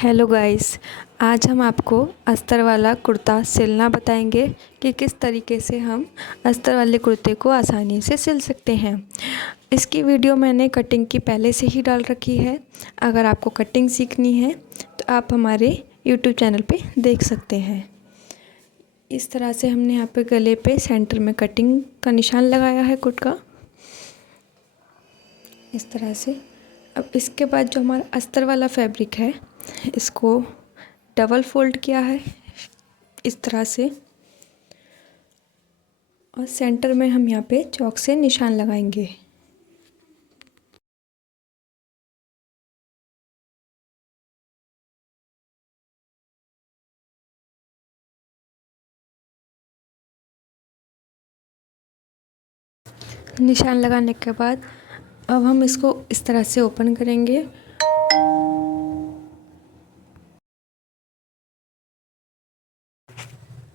Hello guys, आज हम आपको अस्तर वाला कुर्ता सिलना बताएंगे कि किस तरीके से हम अस्तर वाले कुर्ते को आसानी से सिल सकते हैं। इसकी वीडियो मैंने कटिंग की पहले से ही डाल रखी है। अगर आपको कटिंग सीखनी है तो आप हमारे यूट्यूब चैनल पे देख सकते हैं। इस तरह से हमने यहाँ पे गले पे सेंटर में कटिंग का निशान लगाया है कुट का, इस तरह से। अब इसके बाद जो हमारा अस्तर वाला फैब्रिक है, इसको डबल फोल्ड किया है इस तरह से, और सेंटर में हम यहाँ पे चॉक से निशान लगाएंगे। निशान लगाने के बाद अब हम इसको इस तरह से ओपन करेंगे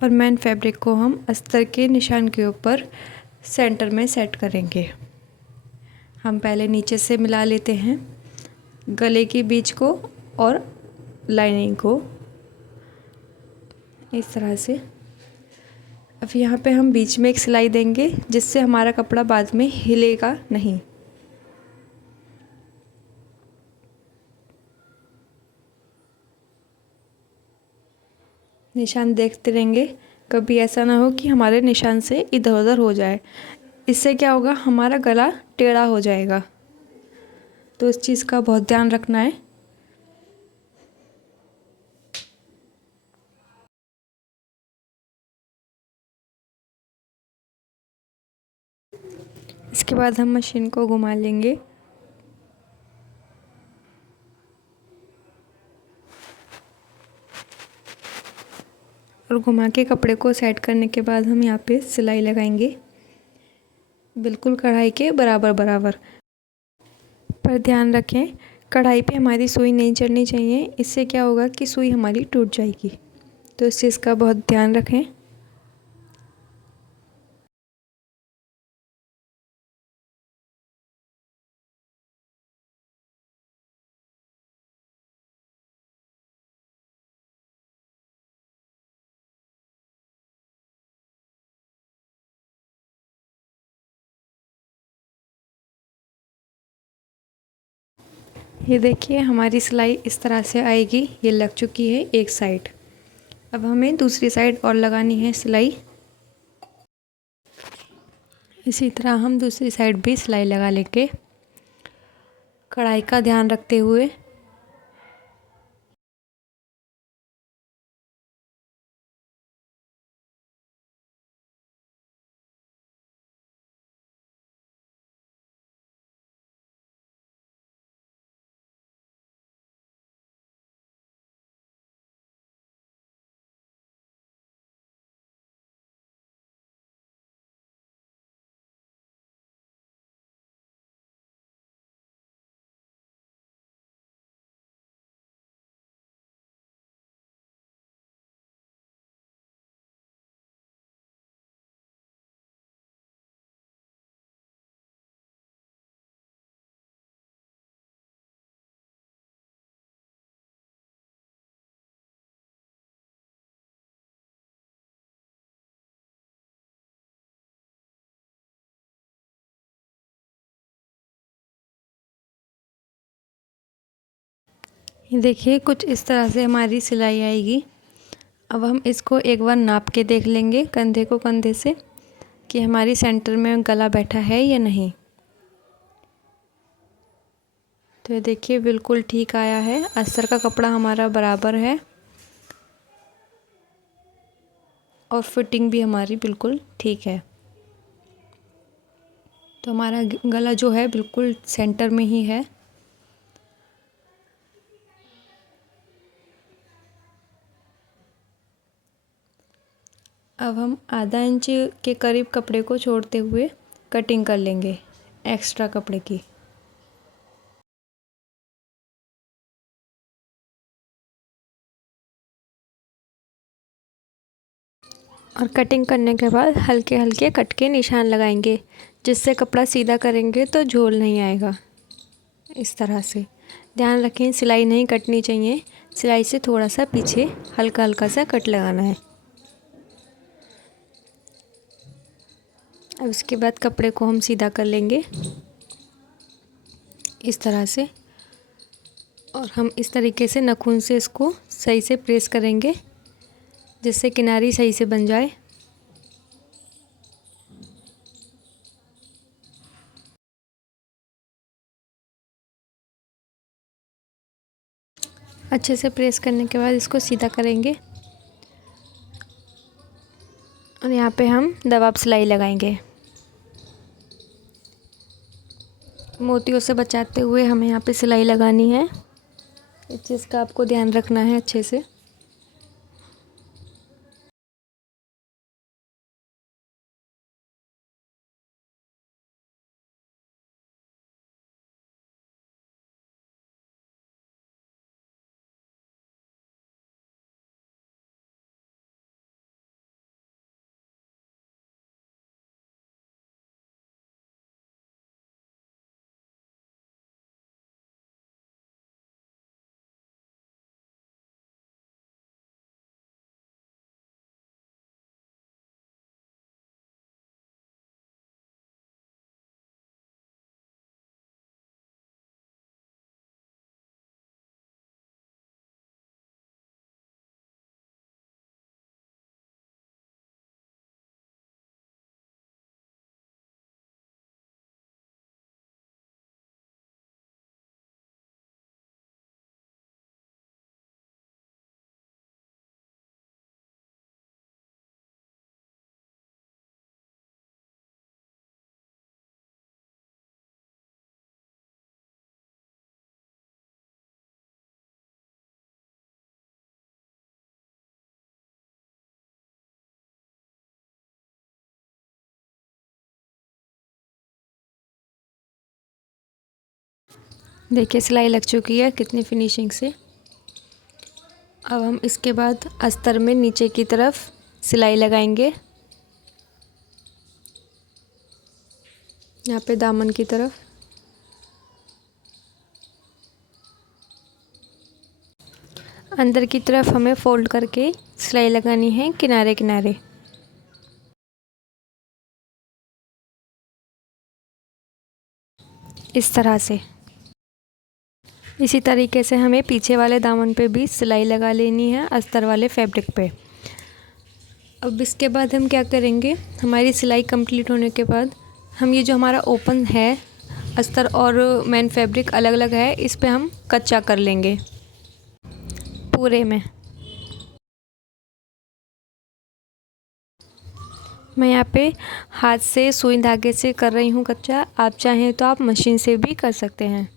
और मेन फैब्रिक को हम अस्तर के निशान के ऊपर सेंटर में सेट करेंगे। हम पहले नीचे से मिला लेते हैं गले के बीच को और लाइनिंग को, इस तरह से। अब यहाँ पे हम बीच में एक सिलाई देंगे जिससे हमारा कपड़ा बाद में हिलेगा नहीं। निशान देखते रहेंगे, कभी ऐसा ना हो कि हमारे निशान से इधर उधर हो जाए। इससे क्या होगा, हमारा गला टेढ़ा हो जाएगा, तो इस चीज़ का बहुत ध्यान रखना है। इसके बाद हम मशीन को घुमा लेंगे और घुमा के कपड़े को सेट करने के बाद हम यहाँ पे सिलाई लगाएंगे, बिल्कुल कढ़ाई के बराबर बराबर। पर ध्यान रखें, कढ़ाई पे हमारी सुई नहीं चढ़नी चाहिए, इससे क्या होगा कि सुई हमारी टूट जाएगी, तो इस चीज़ का बहुत ध्यान रखें। ये देखिए, हमारी सिलाई इस तरह से आएगी, ये लग चुकी है एक साइड। अब हमें दूसरी साइड और लगानी है सिलाई। इसी तरह हम दूसरी साइड भी सिलाई लगा लेंगे, कढ़ाई का ध्यान रखते हुए। ये देखिए, कुछ इस तरह से हमारी सिलाई आएगी। अब हम इसको एक बार नाप के देख लेंगे कंधे को कंधे से कि हमारी सेंटर में गला बैठा है या नहीं। तो ये देखिए, बिल्कुल ठीक आया है, अस्तर का कपड़ा हमारा बराबर है और फिटिंग भी हमारी बिल्कुल ठीक है। तो हमारा गला जो है बिल्कुल सेंटर में ही है। अब हम आधा इंच के करीब कपड़े को छोड़ते हुए कटिंग कर लेंगे एक्स्ट्रा कपड़े की। और कटिंग करने के बाद हल्के हल्के कट के निशान लगाएंगे, जिससे कपड़ा सीधा करेंगे तो झोल नहीं आएगा। इस तरह से ध्यान रखें, सिलाई नहीं कटनी चाहिए, सिलाई से थोड़ा सा पीछे हल्का हल्का सा कट लगाना है। अब इसके बाद कपड़े को हम सीधा कर लेंगे इस तरह से, और हम इस तरीके से नाखून से इसको सही से प्रेस करेंगे जिससे किनारी सही से बन जाए। अच्छे से प्रेस करने के बाद इसको सीधा करेंगे और यहाँ पे हम दबाव सिलाई लगाएंगे। मोतियों से बचाते हुए हमें यहाँ पे सिलाई लगानी है। इस चीज़ का आपको ध्यान रखना है अच्छे से। देखिए सिलाई लग चुकी है कितनी फिनिशिंग से। अब हम इसके बाद अस्तर में नीचे की तरफ सिलाई लगाएंगे, यहाँ पे दामन की तरफ। अंदर की तरफ हमें फोल्ड करके सिलाई लगानी है किनारे किनारे। इस तरह से। इसी तरीके से हमें पीछे वाले दामन पे भी सिलाई लगा लेनी है अस्तर वाले फैब्रिक पे। अब इसके बाद हम क्या करेंगे, हमारी सिलाई कंप्लीट होने के बाद हम ये जो हमारा ओपन है अस्तर और मेन फैब्रिक अलग अलग है, इस पे हम कच्चा कर लेंगे पूरे में। मैं यहाँ पे हाथ से सुई धागे से कर रही हूँ कच्चा, आप चाहें तो आप मशीन से भी कर सकते हैं।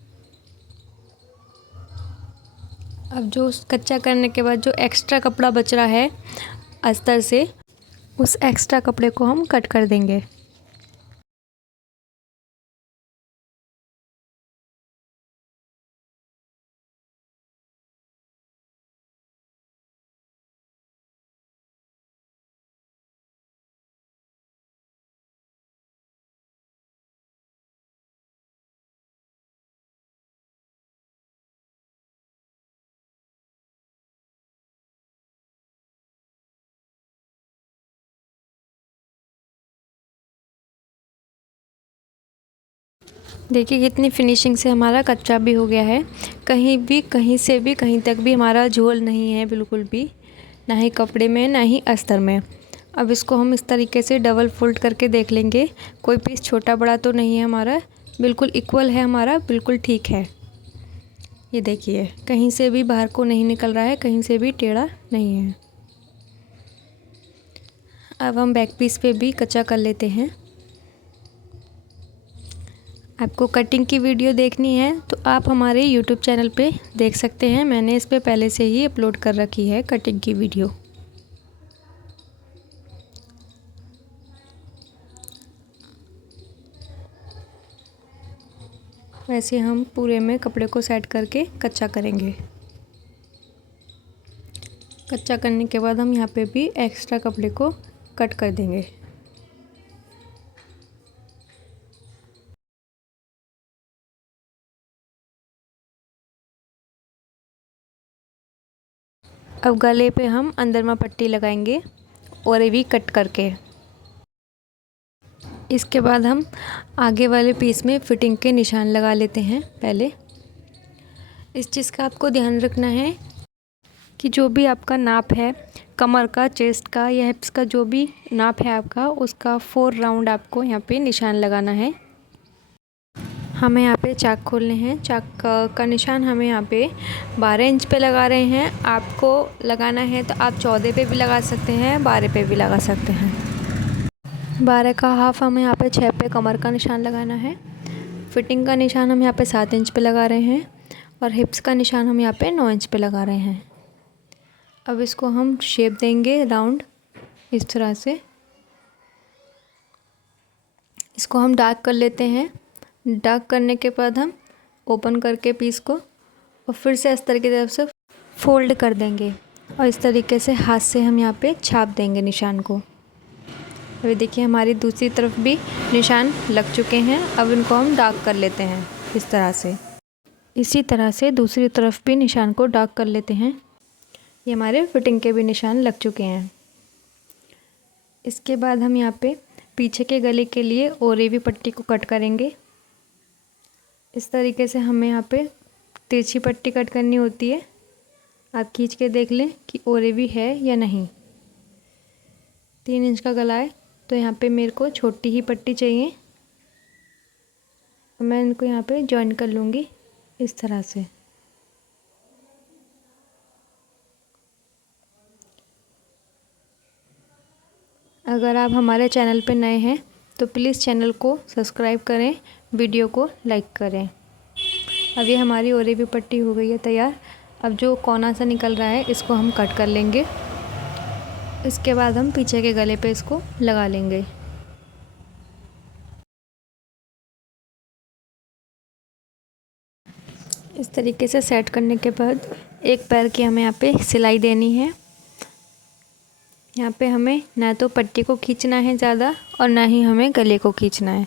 अब जो कच्चा करने के बाद जो एक्स्ट्रा कपड़ा बच रहा है अस्तर से, उस एक्स्ट्रा कपड़े को हम कट कर देंगे। देखिए कितनी फिनिशिंग से हमारा कच्चा भी हो गया है। कहीं भी, कहीं से भी, कहीं तक भी हमारा झोल नहीं है बिल्कुल भी, ना ही कपड़े में ना ही अस्तर में। अब इसको हम इस तरीके से डबल फोल्ड करके देख लेंगे, कोई पीस छोटा बड़ा तो नहीं है हमारा, बिल्कुल इक्वल है हमारा, बिल्कुल ठीक है। ये देखिए कहीं से भी बाहर को नहीं निकल रहा है, कहीं से भी टेढ़ा नहीं है। अब हम बैक पीस पे भी कच्चा कर लेते हैं। आपको कटिंग की वीडियो देखनी है तो आप हमारे YouTube चैनल पे देख सकते हैं, मैंने इस पे पहले से ही अपलोड कर रखी है कटिंग की वीडियो। वैसे हम पूरे में कपड़े को सेट करके कच्चा करेंगे। कच्चा करने के बाद हम यहाँ पे भी एक्स्ट्रा कपड़े को कट कर देंगे। अब गले पे हम अंदरमा पट्टी लगाएंगे और ये भी कट करके। इसके बाद हम आगे वाले पीस में फिटिंग के निशान लगा लेते हैं। पहले इस चीज़ का आपको ध्यान रखना है कि जो भी आपका नाप है, कमर का, चेस्ट का या हिप्स का, जो भी नाप है आपका, उसका 4 राउंड आपको यहाँ पे निशान लगाना है। हमें यहाँ पे चाक खोलने हैं। चाक का निशान हमें यहाँ पे 12 इंच पे लगा रहे हैं। आपको लगाना है तो आप 14 पे भी लगा सकते हैं, 12 पे भी लगा सकते हैं। 12 का हाफ हमें यहाँ पे 6 पे कमर का निशान लगाना है। फिटिंग का निशान हम यहाँ पे 7 इंच पे लगा रहे हैं और हिप्स का निशान हम यहाँ पे 9 इंच पे लगा रहे हैं। अब इसको हम शेप देंगे राउंड इस तरह से। इसको हम डार्क कर लेते हैं। डार्क करने के बाद हम ओपन करके पीस को और फिर से अस्तर की तरफ से फोल्ड कर देंगे और इस तरीके से हाथ से हम यहाँ पे छाप देंगे निशान को। अभी देखिए हमारी दूसरी तरफ भी निशान लग चुके हैं। अब इनको हम डार्क कर लेते हैं इस तरह से। इसी तरह से दूसरी तरफ भी निशान को डार्क कर लेते हैं। ये हमारे फिटिंग के भी निशान लग चुके हैं। इसके बाद हम यहाँ पे पीछे के गले के लिए ओरेवी पट्टी को कट करेंगे। इस तरीके से हमें यहाँ पे तिरछी पट्टी कट करनी होती है। आप खींच के देख लें कि ओरेवी है या नहीं। 3 इंच का गला है तो यहाँ पे मेरे को छोटी ही पट्टी चाहिए। मैं इनको यहाँ पे जॉइन कर लूँगी इस तरह से। अगर आप हमारे चैनल पे नए हैं तो प्लीज़ चैनल को सब्सक्राइब करें, वीडियो को लाइक करें। अब ये हमारी ओरेवी पट्टी हो गई है तैयार। अब जो कोना सा निकल रहा है इसको हम कट कर लेंगे। इसके बाद हम पीछे के गले पे इसको लगा लेंगे। इस तरीके से सेट करने के बाद एक पैर की हमें यहाँ पे सिलाई देनी है। यहाँ पे हमें ना तो पट्टी को खींचना है ज़्यादा और ना ही हमें गले को खींचना है।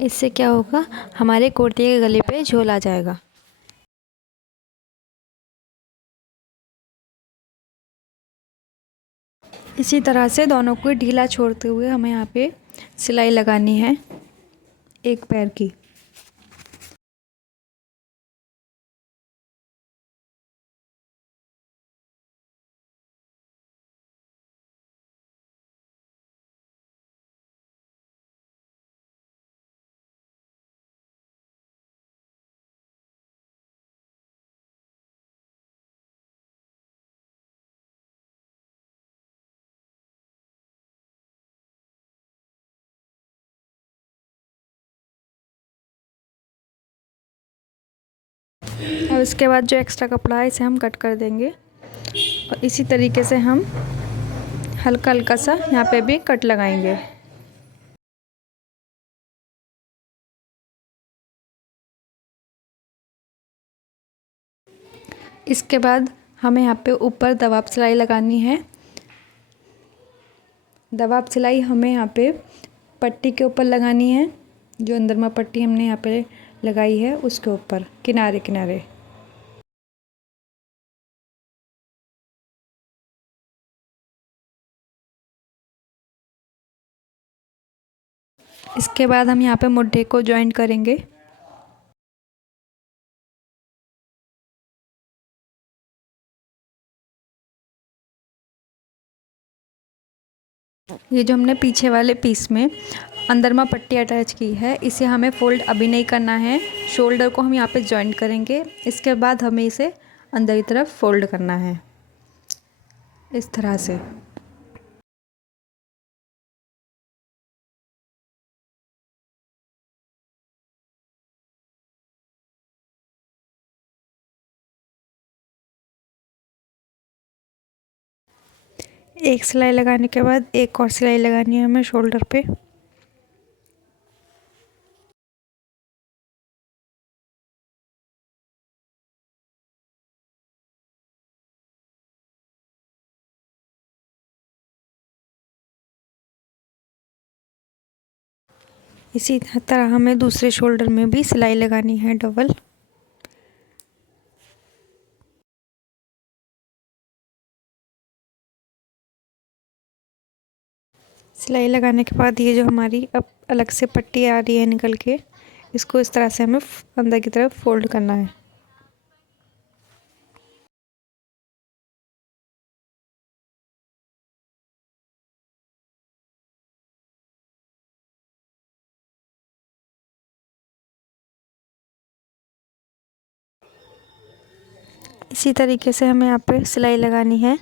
इससे क्या होगा, हमारे कुर्ते के गले पे झोल आ जाएगा। इसी तरह से दोनों को ढीला छोड़ते हुए हमें यहाँ पे सिलाई लगानी है एक पैर की। अब इसके बाद जो एक्स्ट्रा कपड़ा है इसे हम कट कर देंगे और इसी तरीके से हम हल्का हल्का सा यहाँ पे भी कट लगाएंगे। इसके बाद हमें यहाँ पे ऊपर दबाव सिलाई लगानी है। दबाव सिलाई हमें यहाँ पे पट्टी के ऊपर लगानी है। जो अंदरमा पट्टी हमने यहाँ पे लगाई है उसके ऊपर किनारे किनारे। इसके बाद हम यहाँ पे मुड्ढे को जॉइंट करेंगे। ये जो हमने पीछे वाले पीस में अंदरमा पट्टी अटैच की है इसे हमें फ़ोल्ड अभी नहीं करना है। शोल्डर को हम यहाँ पे जॉइंट करेंगे। इसके बाद हमें इसे अंदर की तरफ फ़ोल्ड करना है इस तरह से। एक सिलाई लगाने के बाद एक और सिलाई लगानी है हमें शोल्डर पे। इसी तरह हमें दूसरे शोल्डर में भी सिलाई लगानी है डबल। सिलाई लगाने के बाद ये जो हमारी अब अलग से पट्टी आ रही है निकल के, इसको इस तरह से हमें अंदर की तरफ फोल्ड करना है। इसी तरीके से हमें यहाँ पे सिलाई लगानी है।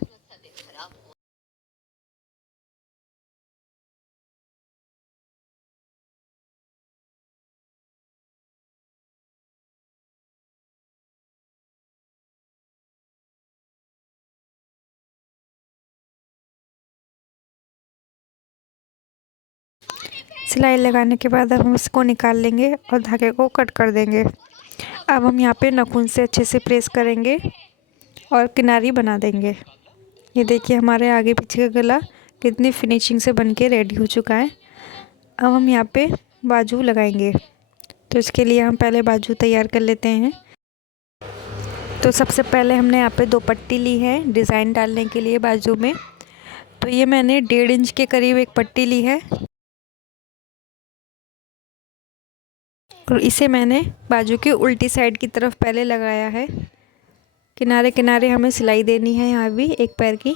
सिलाई लगाने के बाद अब हम इसको निकाल लेंगे और धागे को कट कर देंगे। अब हम यहाँ पे नाखून से अच्छे से प्रेस करेंगे और किनारी बना देंगे। ये देखिए हमारे आगे पीछे का गला कितनी फिनिशिंग से बन के रेडी हो चुका है। अब हम यहाँ पे बाजू लगाएंगे, तो इसके लिए हम पहले बाजू तैयार कर लेते हैं। तो सबसे पहले हमने यहाँ पे 2 पट्टी ली है डिज़ाइन डालने के लिए बाजू में। तो ये मैंने 1.5 इंच के करीब एक पट्टी ली है और इसे मैंने बाजू की उल्टी साइड की तरफ पहले लगाया है। किनारे किनारे हमें सिलाई देनी है यहाँ भी एक पैर की।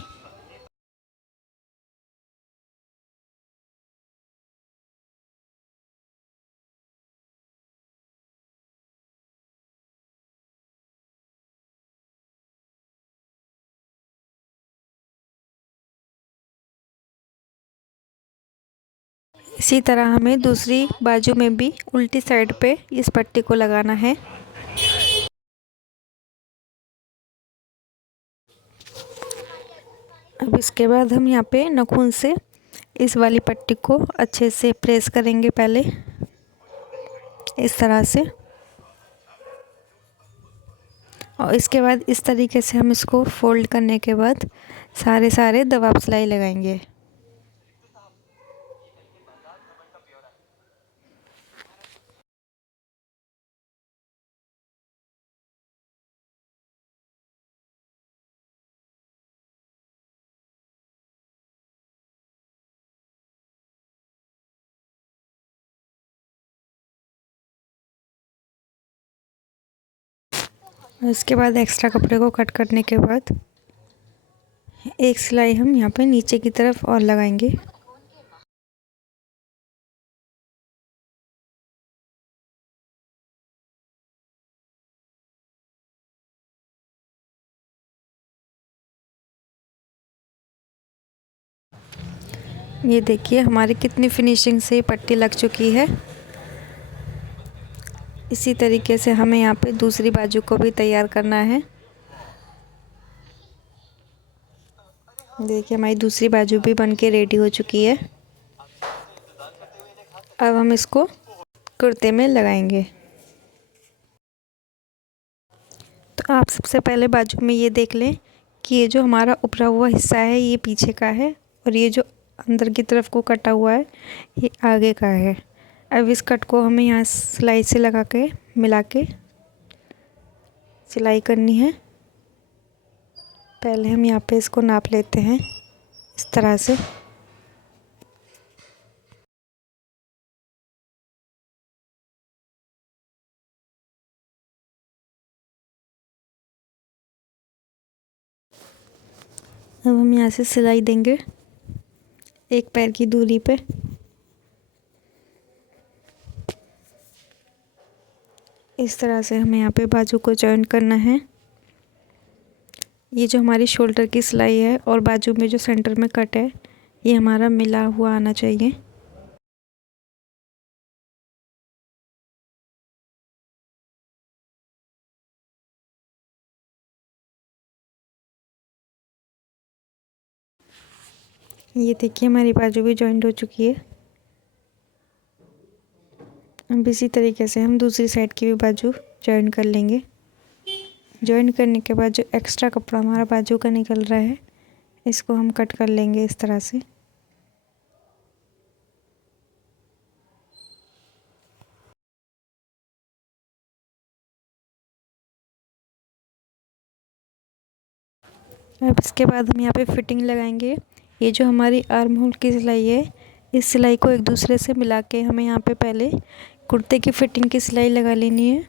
इसी तरह हमें दूसरी बाजू में भी उल्टी साइड पे इस पट्टी को लगाना है। अब इसके बाद हम यहाँ पे नाखून से इस वाली पट्टी को अच्छे से प्रेस करेंगे पहले इस तरह से, और इसके बाद इस तरीके से हम इसको फोल्ड करने के बाद सारे दबाव सिलाई लगाएंगे। इसके बाद एक्स्ट्रा कपड़े को कट करने के बाद एक सिलाई हम यहाँ पे नीचे की तरफ और लगाएंगे। ये देखिए हमारी कितनी फिनिशिंग से पट्टी लग चुकी है। इसी तरीके से हमें यहाँ पे दूसरी बाजू को भी तैयार करना है। देखिए हमारी दूसरी बाजू भी बन के रेडी हो चुकी है। अब हम इसको कुर्ते में लगाएंगे। तो आप सबसे पहले बाजू में ये देख लें कि ये जो हमारा उपरा हुआ हिस्सा है ये पीछे का है और ये जो अंदर की तरफ को कटा हुआ है ये आगे का है। अब इस कट को हमें यहाँ सिलाई से लगा के मिला के सिलाई करनी है। पहले हम यहाँ पे इसको नाप लेते हैं इस तरह से। अब हम यहाँ से सिलाई देंगे एक पैर की दूरी पे। इस तरह से हमें यहाँ पे बाजू को जॉइन करना है। ये जो हमारी शोल्डर की सिलाई है और बाजू में जो सेंटर में कट है ये हमारा मिला हुआ आना चाहिए। ये देखिए हमारी बाजू भी जॉइंट हो चुकी है। अब इसी तरीके से हम दूसरी साइड की भी बाजू जॉइन कर लेंगे। जॉइन करने के बाद जो एक्स्ट्रा कपड़ा हमारा बाजू का निकल रहा है इसको हम कट कर लेंगे इस तरह से। अब इसके बाद हम यहाँ पे फिटिंग लगाएंगे। ये जो हमारी आर्म होल की सिलाई है इस सिलाई को एक दूसरे से मिला के हमें यहाँ पे पहले कुर्ते की फिटिंग की सिलाई लगा लेनी है।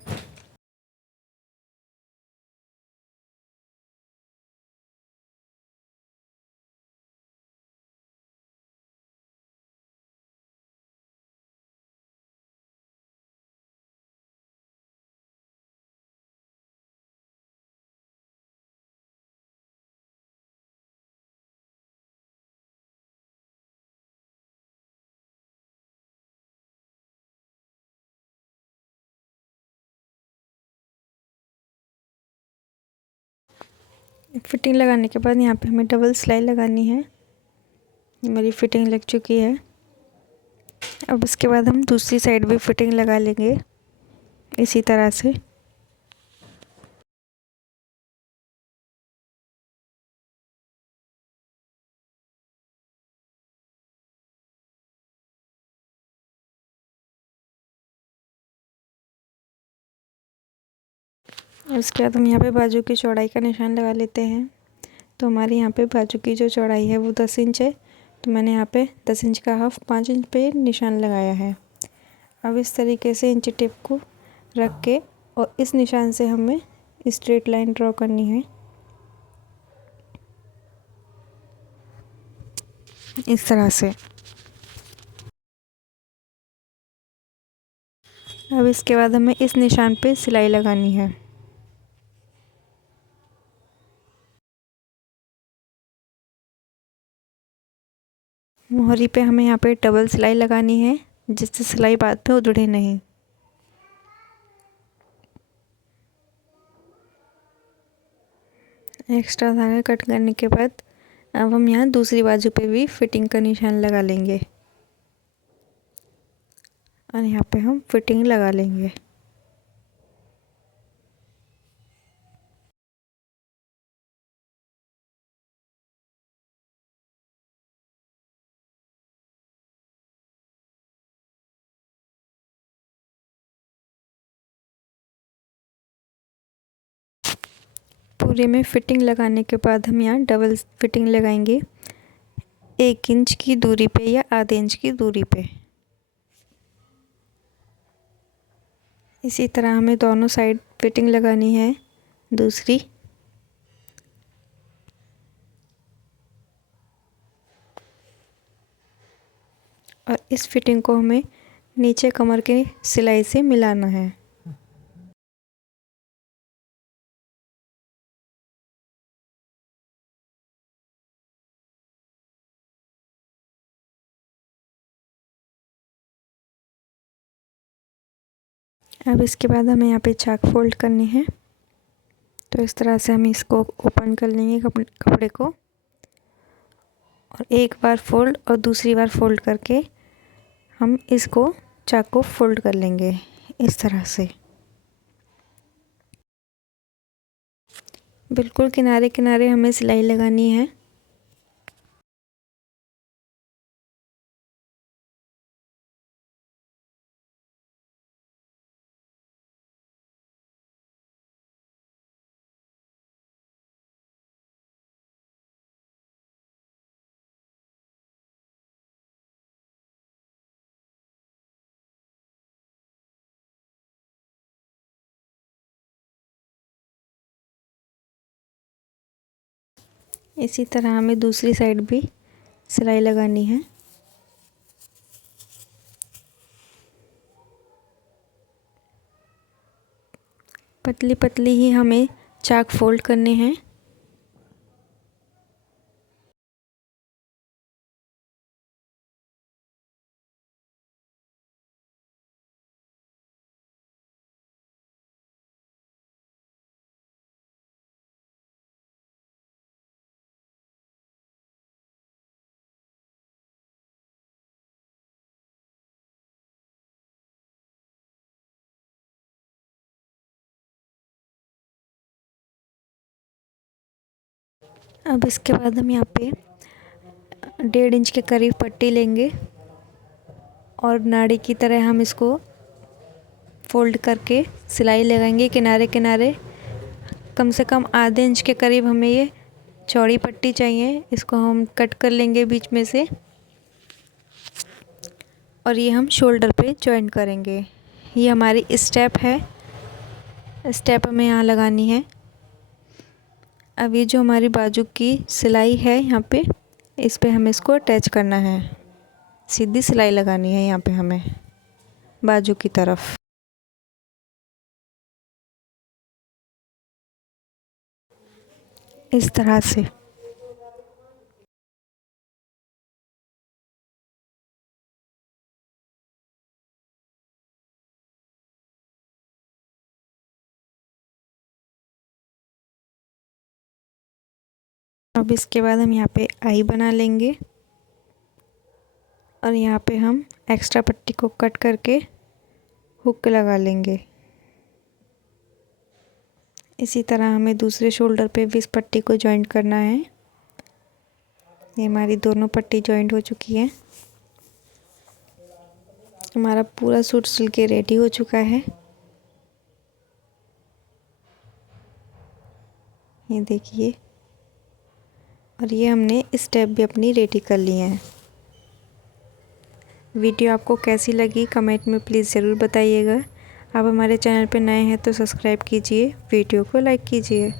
फिटिंग लगाने के बाद यहाँ पे हमें डबल सिलाई लगानी है। ये मेरी फिटिंग लग चुकी है। अब इसके बाद हम दूसरी साइड भी फिटिंग लगा लेंगे इसी तरह से। उसके बाद हम यहाँ पे बाजू की चौड़ाई का निशान लगा लेते हैं। तो हमारे यहाँ पे बाजू की जो चौड़ाई है वो 10 इंच है। तो मैंने यहाँ पे 10 इंच का हाफ 5 इंच पे निशान लगाया है। अब इस तरीके से इंची टेप को रख के और इस निशान से हमें स्ट्रेट लाइन ड्रॉ करनी है इस तरह से। अब इसके बाद हमें इस निशान पे सिलाई लगानी है। मोहरी पे हमें यहाँ पे डबल सिलाई लगानी है जिससे सिलाई बाद में उधड़े नहीं। एक्स्ट्रा धागा कट करने के बाद अब हम यहाँ दूसरी बाजू पे भी फिटिंग का निशान लगा लेंगे और यहाँ पे हम फिटिंग लगा लेंगे। पूरे में फिटिंग लगाने के बाद हम यहाँ डबल फिटिंग लगाएंगे 1 इंच की दूरी पे या आधे इंच की दूरी पे। इसी तरह हमें दोनों साइड फिटिंग लगानी है दूसरी। और इस फिटिंग को हमें नीचे कमर के सिलाई से मिलाना है। अब इसके बाद हमें यहाँ पे चाक फोल्ड करनी है। तो इस तरह से हम इसको ओपन कर लेंगे कपड़े को और एक बार फोल्ड और दूसरी बार फोल्ड करके हम इसको चाक को फोल्ड कर लेंगे इस तरह से। बिल्कुल किनारे किनारे हमें सिलाई लगानी है। इसी तरह हमें दूसरी साइड भी सिलाई लगानी है। पतली पतली ही हमें चाक फोल्ड करने हैं। अब इसके बाद हम यहाँ पे 1.5 इंच के करीब पट्टी लेंगे और नाड़ी की तरह हम इसको फोल्ड करके सिलाई लगाएंगे किनारे किनारे। कम से कम आधे इंच के करीब हमें ये चौड़ी पट्टी चाहिए। इसको हम कट कर लेंगे बीच में से। और ये हम शोल्डर पे जॉइन करेंगे। ये हमारी स्टेप है, स्टेप हमें यहाँ लगानी है। अब ये जो हमारी बाजू की सिलाई है यहाँ पे, इस पे हमें इसको अटैच करना है। सीधी सिलाई लगानी है यहाँ पे हमें बाजू की तरफ। इस तरह से। अब इसके बाद हम यहाँ पे आई बना लेंगे और यहाँ पे हम एक्स्ट्रा पट्टी को कट करके हुक लगा लेंगे। इसी तरह हमें दूसरे शोल्डर पे भी इस पट्टी को जॉइंट करना है। ये हमारी दोनों पट्टी जॉइंट हो चुकी है। हमारा पूरा सूट सिल के रेडी हो चुका है। ये देखिए, और ये हमने स्टेप भी अपनी रेडी कर ली हैं। वीडियो आपको कैसी लगी कमेंट में प्लीज़ ज़रूर बताइएगा। आप हमारे चैनल पर नए हैं तो सब्सक्राइब कीजिए, वीडियो को लाइक कीजिए।